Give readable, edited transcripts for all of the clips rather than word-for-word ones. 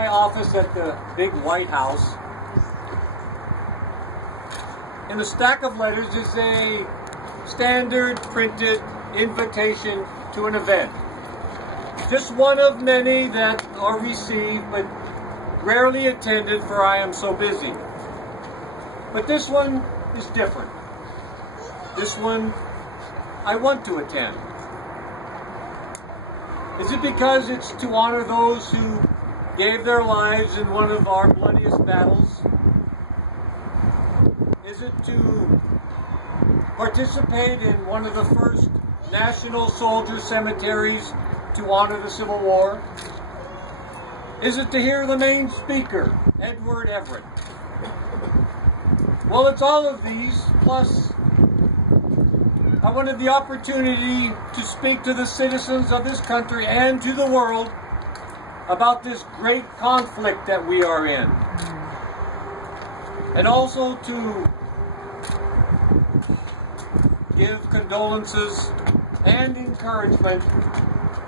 My office at the big White House. In the stack of letters is a standard printed invitation to an event. Just one of many that are received but rarely attended, for I am so busy. But this one is different. This one I want to attend. Is it because it's to honor those who gave their lives in one of our bloodiest battles? Is it to participate in one of the first national soldier cemeteries to honor the Civil War? Is it to hear the main speaker, Edward Everett? Well, it's all of these, plus I wanted the opportunity to speak to the citizens of this country and to the world about this great conflict that we are in. And also to give condolences and encouragement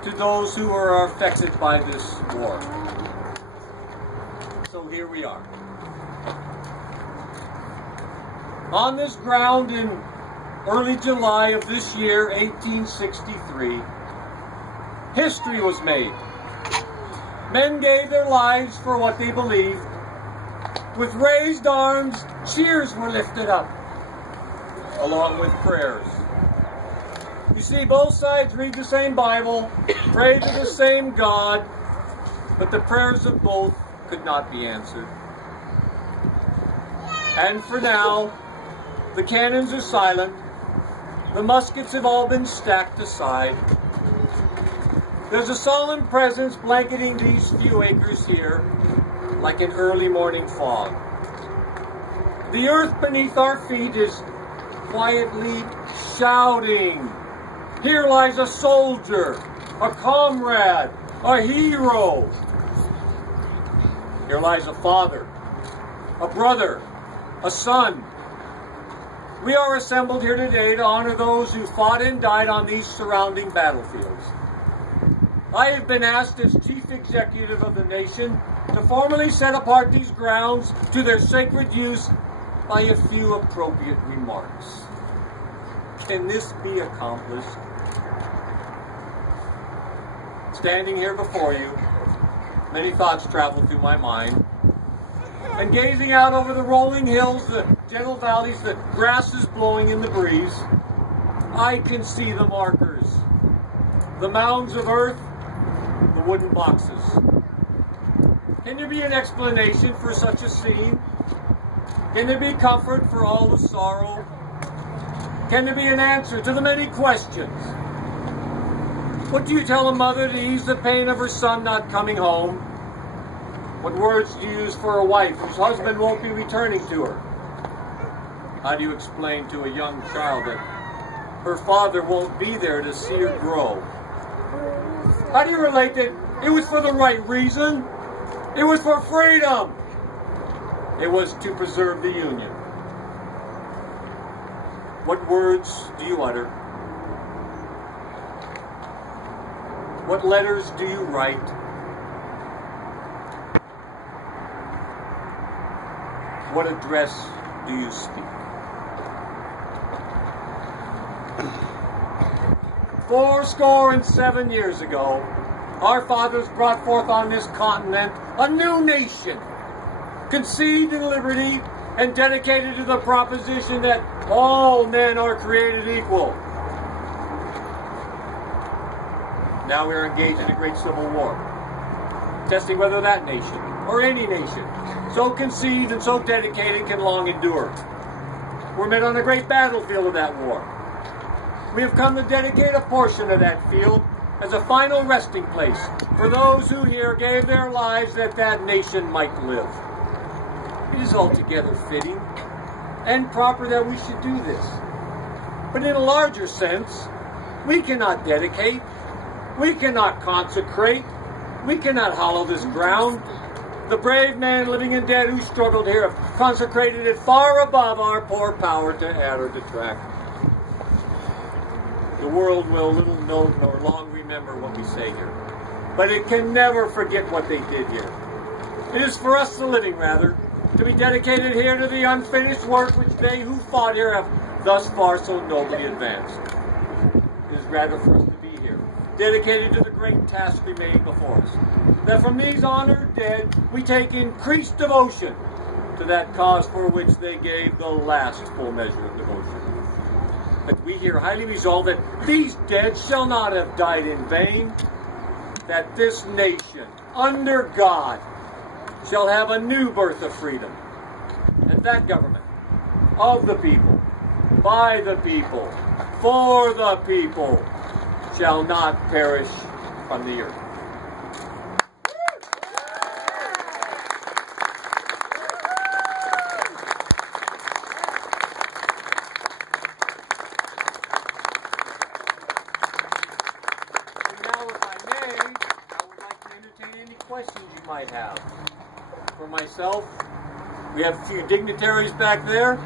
to those who are affected by this war. So here we are. On this ground in early July of this year, 1863, history was made. Men gave their lives for what they believed. With raised arms, cheers were lifted up, along with prayers. You see, both sides read the same Bible, pray to the same God, but the prayers of both could not be answered. And for now, the cannons are silent, the muskets have all been stacked aside. There's a solemn presence blanketing these few acres here, like an early morning fog. The earth beneath our feet is quietly shouting, "Here lies a soldier, a comrade, a hero. Here lies a father, a brother, a son." We are assembled here today to honor those who fought and died on these surrounding battlefields. I have been asked as Chief Executive of the nation to formally set apart these grounds to their sacred use by a few appropriate remarks. Can this be accomplished? Standing here before you, many thoughts travel through my mind. And gazing out over the rolling hills, the gentle valleys, the grass is blowing in the breeze, I can see the markers, the mounds of earth, the wooden boxes. Can there be an explanation for such a scene? Can there be comfort for all the sorrow? Can there be an answer to the many questions? What do you tell a mother to ease the pain of her son not coming home? What words do you use for a wife whose husband won't be returning to her? How do you explain to a young child that her father won't be there to see her grow? How do you relate that it was for the right reason? It was for freedom. It was to preserve the Union. What words do you utter? What letters do you write? What address do you speak? 77 years ago, our fathers brought forth on this continent a new nation, conceived in liberty and dedicated to the proposition that all men are created equal. Now we are engaged in a great civil war, testing whether that nation, or any nation, so conceived and so dedicated can long endure. We're met on a great battlefield of that war. We have come to dedicate a portion of that field as a final resting place for those who here gave their lives that that nation might live. It is altogether fitting and proper that we should do this. But in a larger sense, we cannot dedicate, we cannot consecrate, we cannot hallow this ground. The brave man, living and dead, who struggled here have consecrated it far above our poor power to add or detract. The world will little note nor long remember what we say here, but it can never forget what they did here. It is for us, the living, rather, to be dedicated here to the unfinished work which they who fought here have thus far so nobly advanced. It is rather for us to be here, dedicated to the great task remaining before us, that from these honored dead we take increased devotion to that cause for which they gave the last full measure of devotion. That we here highly resolve that these dead shall not have died in vain, that this nation, under God, shall have a new birth of freedom, and that government of the people, by the people, for the people, shall not perish from the earth. Questions you might have. For myself, we have a few dignitaries back there.